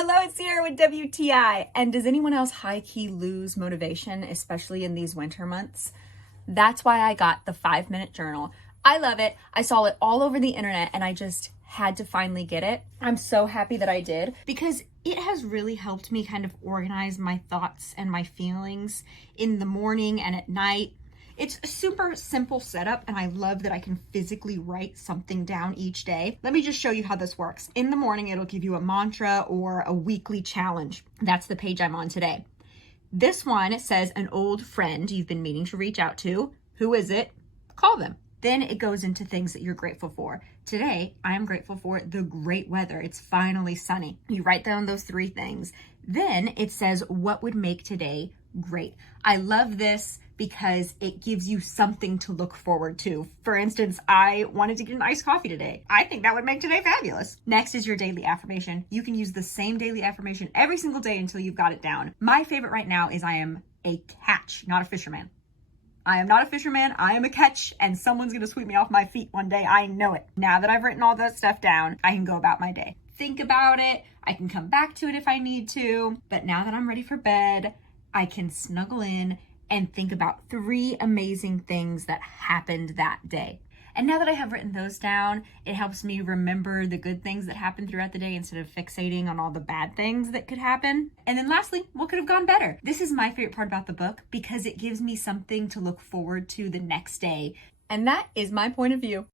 Hello, it's Sierra with WTI. And does anyone else high-key lose motivation, especially in these winter months? That's why I got the 5-minute journal. I love it. I saw it all over the internet and I just had to finally get it. I'm so happy that I did because it has really helped me kind of organize my thoughts and my feelings in the morning and at night. It's a super simple setup and I love that I can physically write something down each day. Let me just show you how this works. In the morning, it'll give you a mantra or a weekly challenge. That's the page I'm on today. This one says an old friend you've been meaning to reach out to. Who is it? Call them. Then it goes into things that you're grateful for. Today, I am grateful for the great weather. It's finally sunny. You write down those 3 things. Then it says what would make today great. I love this because it gives you something to look forward to. For instance, I wanted to get an iced coffee today. I think that would make today fabulous. Next is your daily affirmation. You can use the same daily affirmation every single day until you've got it down. My favorite right now is I am a catch, not a fisherman. I am not a fisherman, I am a catch, and someone's gonna sweep me off my feet one day, I know it. Now that I've written all that stuff down, I can go about my day. Think about it, I can come back to it if I need to, but now that I'm ready for bed, I can snuggle in and think about 3 amazing things that happened that day. And now that I have written those down, it helps me remember the good things that happened throughout the day instead of fixating on all the bad things that could happen. And then lastly, what could have gone better? This is my favorite part about the book because it gives me something to look forward to the next day. And that is my point of view.